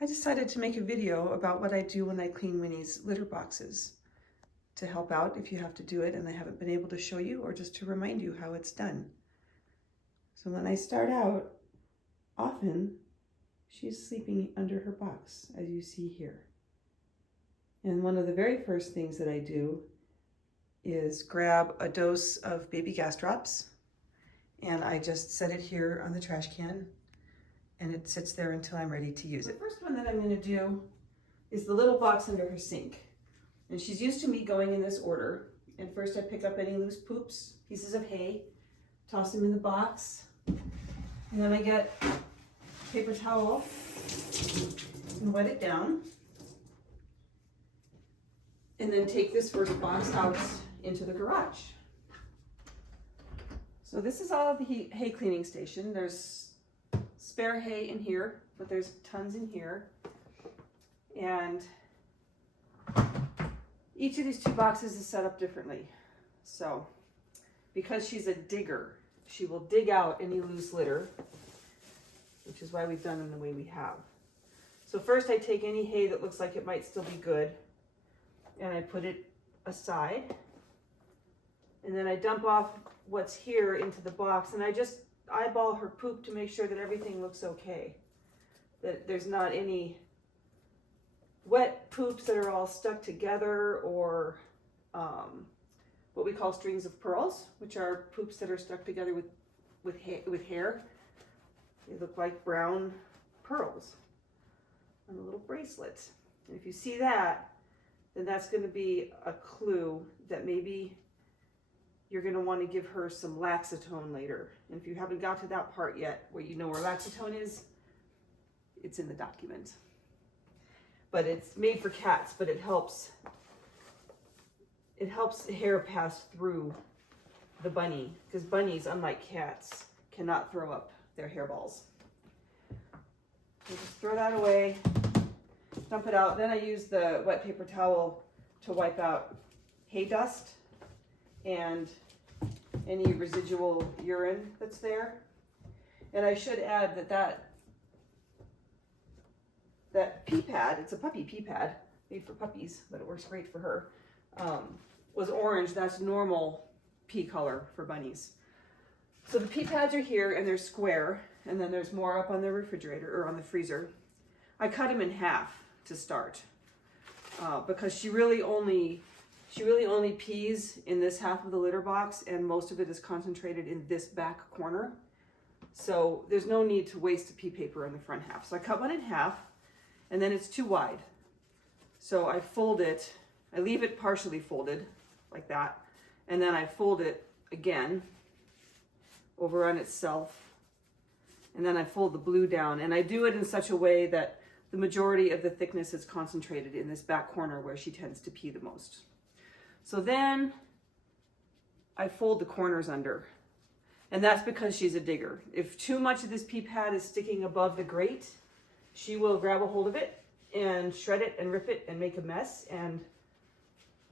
I decided to make a video about what I do when I clean Winnie's litter boxes to help out if you have to do it and I haven't been able to show you, or just to remind you how it's done. So when I start out, often she's sleeping under her box, as you see here. And one of the very first things that I do is grab a dose of baby gas drops, and I just set it here on the trash can, and it sits there until I'm ready to use it. The first one that I'm going to do is the little box under her sink. And she's used to me going in this order. And first I pick up any loose poops, pieces of hay, toss them in the box. And then I get a paper towel and wet it down. And then take this first box out into the garage. So this is all of the hay cleaning station. There's spare hay in here, but there's tons in here. And each of these two boxes is set up differently. So because she's a digger, she will dig out any loose litter, which is why we've done them the way we have. So first I take any hay that looks like it might still be good, and I put it aside. And then I dump off what's here into the box, and I just eyeball her poop to make sure that everything looks okay, that there's not any wet poops that are all stuck together, or what we call strings of pearls, which are poops that are stuck together with hair. They look like brown pearls on a little bracelet. And if you see that, then that's going to be a clue that maybe you're going to want to give her some laxatone later. And if you haven't got to that part yet, where you know where laxatone is, it's in the document. But it's made for cats, but it helps hair pass through the bunny, because bunnies, unlike cats, cannot throw up their hairballs. So just throw that away, dump it out. Then I use the wet paper towel to wipe out hay dust and any residual urine that's there. And I should add that pee pad, it's a puppy pee pad, made for puppies, but it works great for her, was orange. That's normal pee color for bunnies. So the pee pads are here, and they're square, and then there's more up on the refrigerator, or on the freezer. I cut them in half to start, because she really only pees in this half of the litter box, and most of it is concentrated in this back corner. So there's no need to waste a pee paper in the front half. So I cut one in half, and then it's too wide. So I fold it, I leave it partially folded like that, and then I fold it again over on itself, and then I fold the blue down, and I do it in such a way that the majority of the thickness is concentrated in this back corner where she tends to pee the most. So then I fold the corners under, and that's because she's a digger. If too much of this pee pad is sticking above the grate, she will grab a hold of it and shred it and rip it and make a mess, and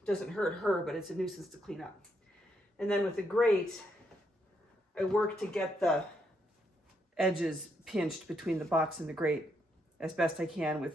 it doesn't hurt her, but it's a nuisance to clean up. And then with the grate, I work to get the edges pinched between the box and the grate as best I can, with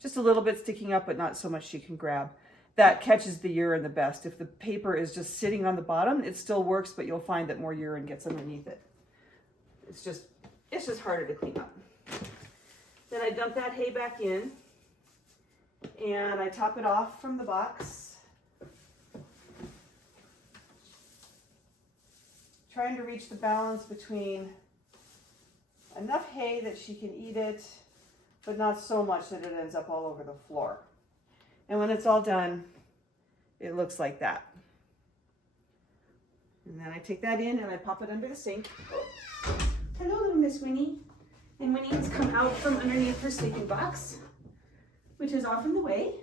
just a little bit sticking up, but not so much she can grab. That catches the urine the best. If the paper is just sitting on the bottom, it still works, but you'll find that more urine gets underneath it. It's just harder to clean up. Then I dump that hay back in, and I top it off from the box, trying to reach the balance between enough hay that she can eat it, but not so much that it ends up all over the floor. And when it's all done, it looks like that. And then I take that in and I pop it under the sink. Oh. Hello, little Miss Winnie. And Winnie has come out from underneath her sleeping box, which is often the way.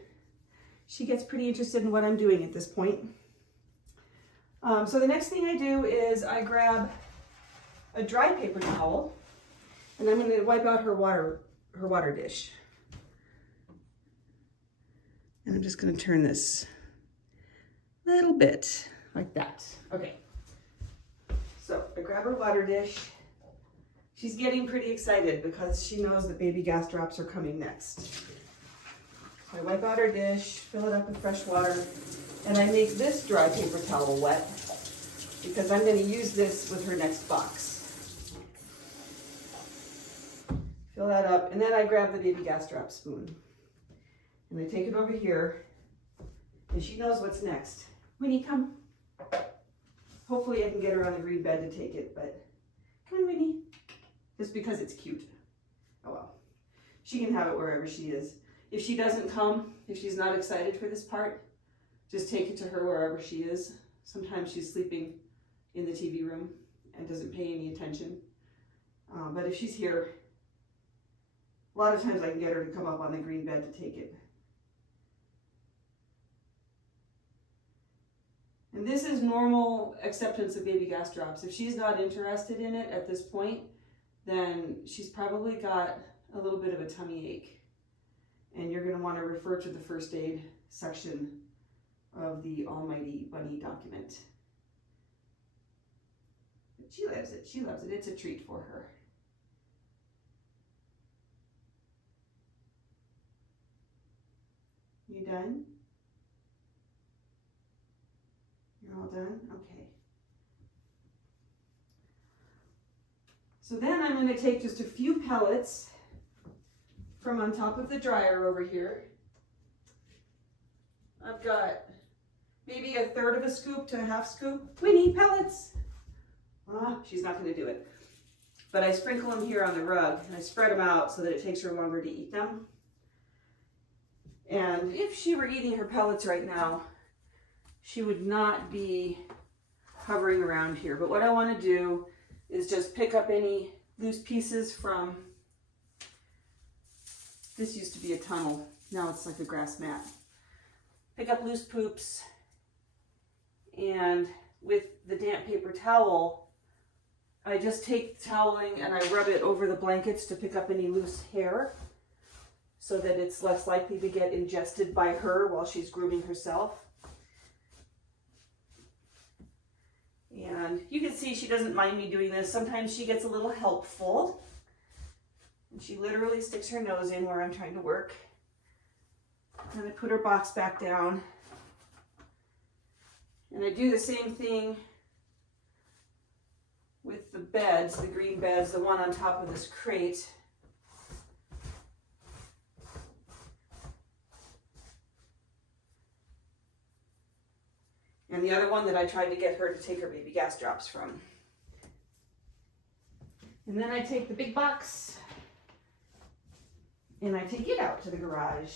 She gets pretty interested in what I'm doing at this point. So the next thing I do is I grab a dry paper towel, and I'm going to wipe out her water dish. And I'm just going to turn this a little bit like that. Okay. So I grab her water dish, She's getting pretty excited because she knows that baby gas drops are coming next. So I wipe out her dish, fill it up with fresh water, and I make this dry paper towel wet because I'm going to use this with her next box. Fill that up, and then I grab the baby gas drop spoon. And I take it over here, and she knows what's next. Winnie, come. Hopefully I can get her on the green bed to take it, but come on, Winnie. Just because it's cute. Oh well. She can have it wherever she is. If she doesn't come, if she's not excited for this part, just take it to her wherever she is. Sometimes she's sleeping in the TV room and doesn't pay any attention. But if she's here, a lot of times I can get her to come up on the green bed to take it. And this is normal acceptance of baby gas drops. If she's not interested in it at this point, then she's probably got a little bit of a tummy ache. And you're going to want to refer to the first aid section of the Almighty Bunny document. But she loves it. She loves it. It's a treat for her. You done? You're all done? Okay. So then I'm going to take just a few pellets from on top of the dryer over here. I've got maybe 1/3 of a scoop to a 1/2 scoop. Winnie, pellets! She's not going to do it. But I sprinkle them here on the rug, and I spread them out so that it takes her longer to eat them. And if she were eating her pellets right now, she would not be hovering around here. But what I want to do is just pick up any loose pieces from, this used to be a tunnel, now it's like a grass mat. Pick up loose poops, and with the damp paper towel, I just take the toweling and I rub it over the blankets to pick up any loose hair so that it's less likely to get ingested by her while she's grooming herself. And you can see she doesn't mind me doing this. Sometimes she gets a little helpful. And she literally sticks her nose in where I'm trying to work. And I put her box back down. And I do the same thing with the beds, the green beds, the one on top of this crate. And the other one that I tried to get her to take her baby gas drops from. And then I take the big box and I take it out to the garage.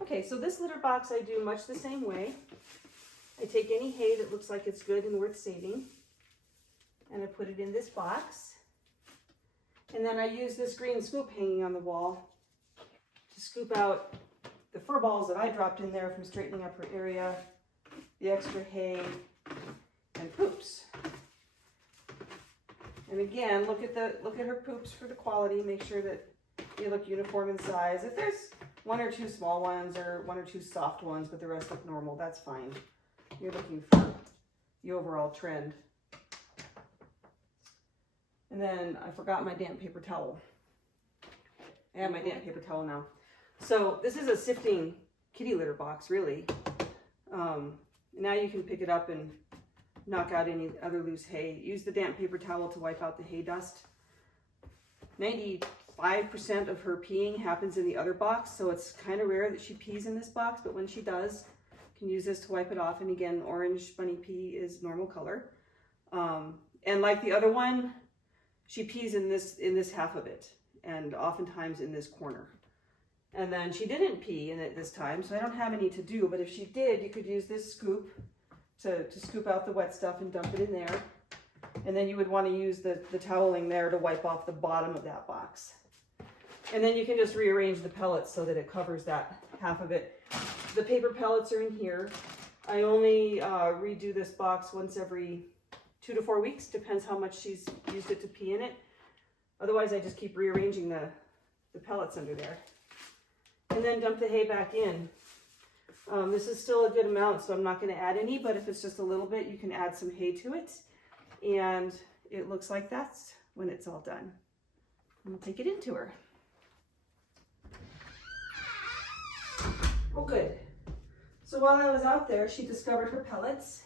Okay, so this litter box I do much the same way. I take any hay that looks like it's good and worth saving, and I put it in this box. And then I use this green scoop hanging on the wall to scoop out the fur balls that I dropped in there from straightening up her area, the extra hay, and poops. And again, look at her poops for the quality. Make sure that they look uniform in size. If there's 1 or 2 small ones or 1 or 2 soft ones, but the rest look normal, that's fine. You're looking for the overall trend. And then I forgot my damp paper towel. I have my damp paper towel now. So this is a sifting kitty litter box, really. Now you can pick it up and knock out any other loose hay. Use the damp paper towel to wipe out the hay dust. 95% of her peeing happens in the other box, so it's kind of rare that she pees in this box, but when she does, you can use this to wipe it off. And again, orange bunny pee is normal color. And like the other one, she pees in this half of it, and oftentimes in this corner. And then she didn't pee in it this time, so I don't have any to do, but if she did, you could use this scoop to scoop out the wet stuff and dump it in there. And then you would want to use the toweling there to wipe off the bottom of that box. And then you can just rearrange the pellets so that it covers that half of it. The paper pellets are in here. I only redo this box once every 2 to 4 weeks, depends how much she's used it to pee in it. Otherwise, I just keep rearranging the pellets under there. And then dump the hay back in. This is still a good amount, so I'm not going to add any, but if it's just a little bit, you can add some hay to it. And it looks like that's when it's all done. I'm gonna take it into her. Oh, good. So while I was out there, she discovered her pellets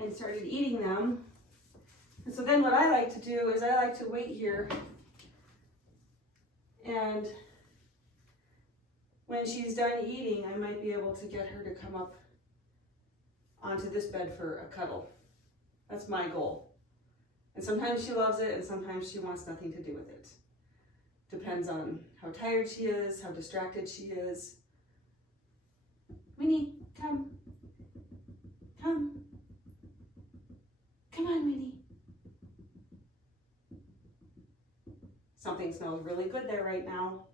and started eating them. And so then what I like to do is I like to wait here, and when she's done eating, I might be able to get her to come up onto this bed for a cuddle. That's my goal. And sometimes she loves it, and sometimes she wants nothing to do with it. Depends on how tired she is, how distracted she is. Winnie, come. Come. Come on, Winnie. Something smells really good there right now.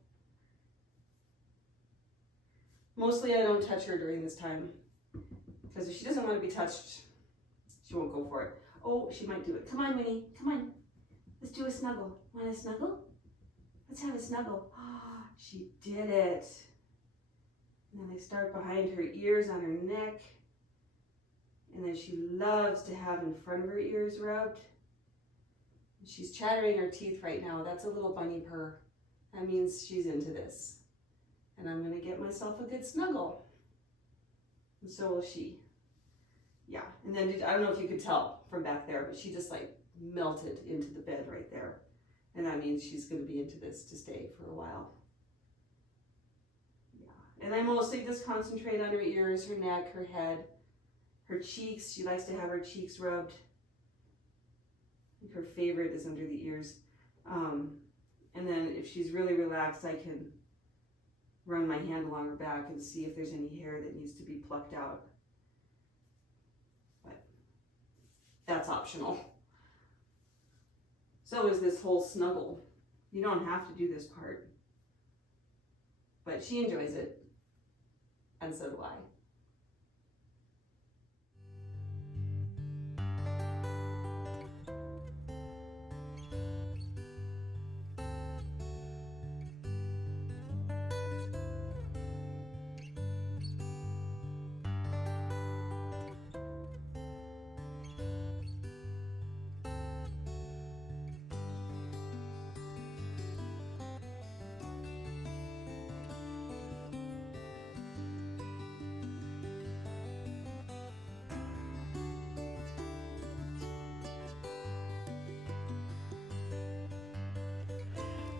Mostly I don't touch her during this time, because if she doesn't want to be touched, she won't go for it. Oh, she might do it. Come on, Winnie. Come on. Let's do a snuggle. Want a snuggle? Let's have a snuggle. Ah, she did it. And then I start behind her ears on her neck. And then she loves to have in front of her ears rubbed. She's chattering her teeth right now. That's a little bunny purr. That means she's into this. And I'm going to get myself a good snuggle. And so will she. Yeah, and then I don't know if you could tell from back there, but she just like melted into the bed right there. And that means she's going to be into this to stay for a while. Yeah, and I mostly just concentrate on her ears, her neck, her head, her cheeks. She likes to have her cheeks rubbed. I think her favorite is under the ears. And then if she's really relaxed, I can run my hand along her back and see if there's any hair that needs to be plucked out. But that's optional. So is this whole snuggle. You don't have to do this part. But she enjoys it, and so do I.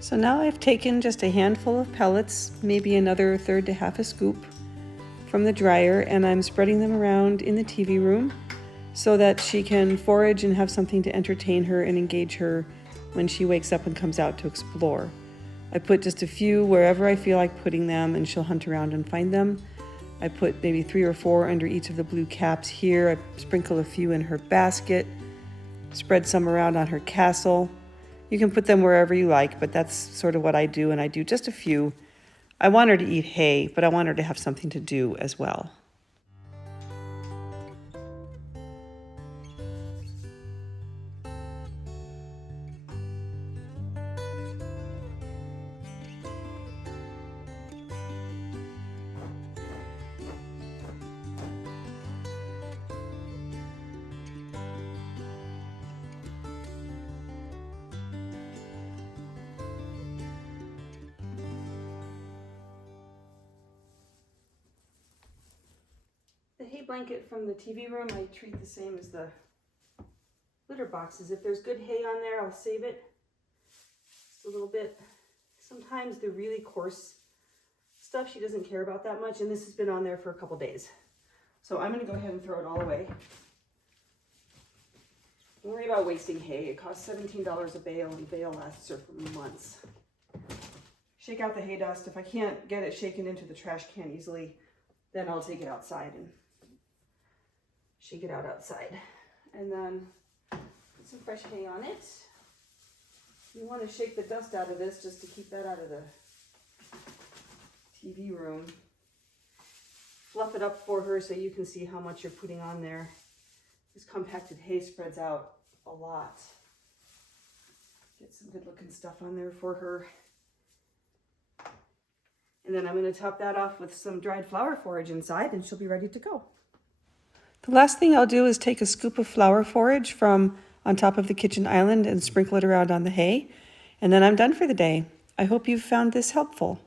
So now I've taken just a handful of pellets, maybe another third to half a scoop from the dryer, and I'm spreading them around in the TV room so that she can forage and have something to entertain her and engage her when she wakes up and comes out to explore. I put just a few wherever I feel like putting them, and she'll hunt around and find them. I put maybe 3 or 4 under each of the blue caps here. I sprinkle a few in her basket, spread some around on her castle. You can put them wherever you like, but that's sort of what I do, and I do just a few. I want her to eat hay, but I want her to have something to do as well. The hay blanket from the TV room I treat the same as the litter boxes. If there's good hay on there, I'll save it just a little bit. Sometimes the really coarse stuff she doesn't care about that much, and this has been on there for a couple days. So I'm going to go ahead and throw it all away. Don't worry about wasting hay. It costs $17 a bale, and bale lasts her for months. Shake out the hay dust. If I can't get it shaken into the trash can easily, then I'll take it outside and shake it out outside. And then put some fresh hay on it. You want to shake the dust out of this just to keep that out of the TV room. Fluff it up for her so you can see how much you're putting on there. This compacted hay spreads out a lot. Get some good looking stuff on there for her. And then I'm going to top that off with some dried flower forage inside, and she'll be ready to go. The last thing I'll do is take a scoop of flower forage from on top of the kitchen island and sprinkle it around on the hay. And then I'm done for the day. I hope you've found this helpful.